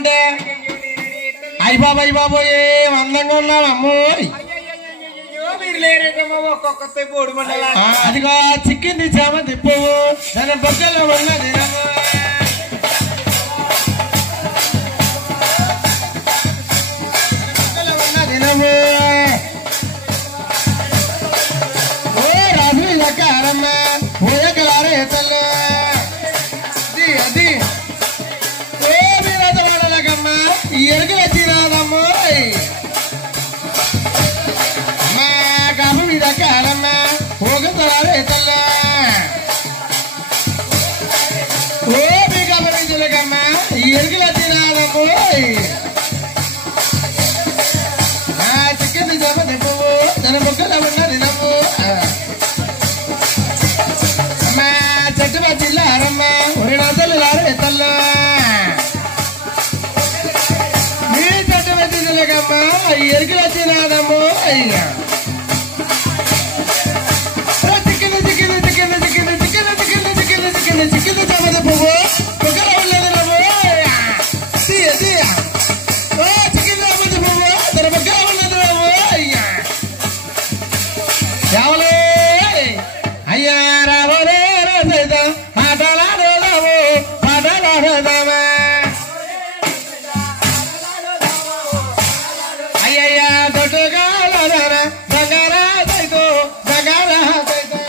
చేయడమంటే అయ్య బాబు ఏం అందంగా ఉన్నావు అమ్మోయ్. అదిగో చిక్కింది చామ తిప్పవు దాని బొక్కలో ఉన్నది దినము ఓ రాజు కారమ్మ ఓయకలారే తల్లు అది ఓ మీరదమ్మా ఎరుకల తీరాదమ్మో మా కాపు మీద కారమ్మ ఓగతలారే తల్ల ఓ మీ గమనించలేకమ్మ ఎరుకల తీరాదమ్మో చిక్కింది జమ తిప్పవు దాని బొక్కలో ఉన్నది నవ్వు మా చెట్టు బచ్చిల్లారమ్మ ఒరి నా తల్లులారే తల్ల మీ చెట్టు బచ్చిలేకమ్మ ఎరుకలు వచ్చినాదమ్మో అయ్యా చిక్కింది జమ తిప్పవు బొక్కలో ఉన్నది నవ్వు చిక్కింది జమ తిప్పవు దాని బొక్కలో ఉన్నది నవ్వు అయ్యా ఎవలే అయ్యా రావలే రసైత ఆటలాడదాము పాటలాడదామా అయ్యయ్యా దొడ్డుగాలన బంగారా సైతో బంగారా సైతో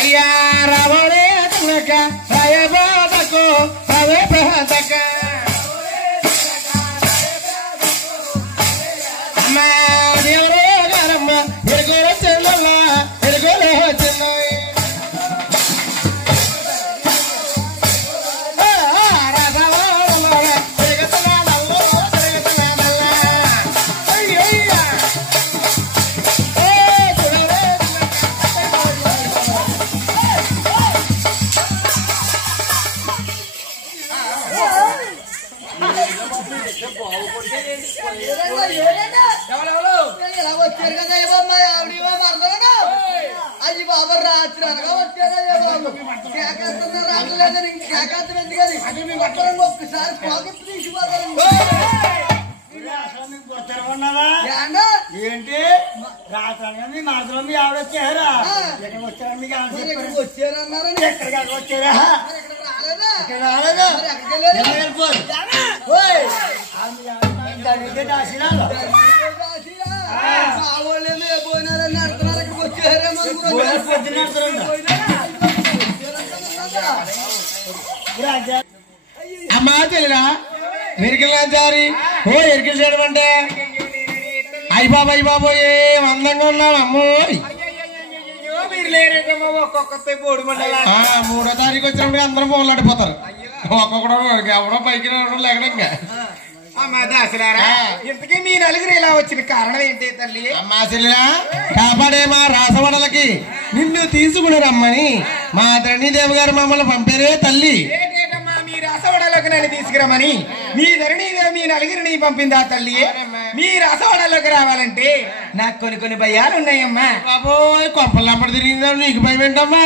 అయ్యా రావలే కనక రాయబాదకు అవే ప్రహతక అమ్మా దేవుడు గారమ్మ ఎరుగోలు చెల్లమ్మ ఎరుగోలు చెల్లయ్య అది బాబా రాత్రి అనగా వచ్చారా ఒక్కసారి పాకెట్ ఏంటి రాత్రి మీ మాత్రం మీ ఆవిడ వచ్చారా ఎక్కడికి వచ్చారా మీకు వచ్చారన్నారని ఎక్కడికి వచ్చారా ఇక్కడ రాలేదా పోయినారని అడుగుతున్నారు ఇక్కడికి వచ్చారేమో అమ్మా తెలియరా ఎరికలు జారి ఓ ఎరికలు చేయడం అంటే అయ్య బాబు ఏం అందంగా ఉన్నావు అమ్మోయ్. మూడో తారీఖు వచ్చినప్పుడు అందరూ పోలాడిపోతారు ఒక్కొక్కడు ఎవడో పైకి లేకడం ఇంకా ఇంతకీ మీ నలుగురు ఇలా వచ్చిన కారణం ఏంటి తల్లి? అమ్మా చెల్లిరా కాపాడే మా రాసవడలకి నిన్ను తీసుకుని రమ్మని మా ధరణీదేవి గారు మమ్మల్ని పంపారే తల్లి. మీ రాసవడలోకి నన్ను తీసుకురమ్మని మీ ధరణీదేవి మీ నలుగురిని పంపిందా తల్లి? మీ రాసవడలోకి రావాలంటే నాకు కొన్ని భయాలు ఉన్నాయమ్మా. బాబోయ్ కొంపలప్పుడు తిరిగిందా నీకు భయం ఏంటమ్మా?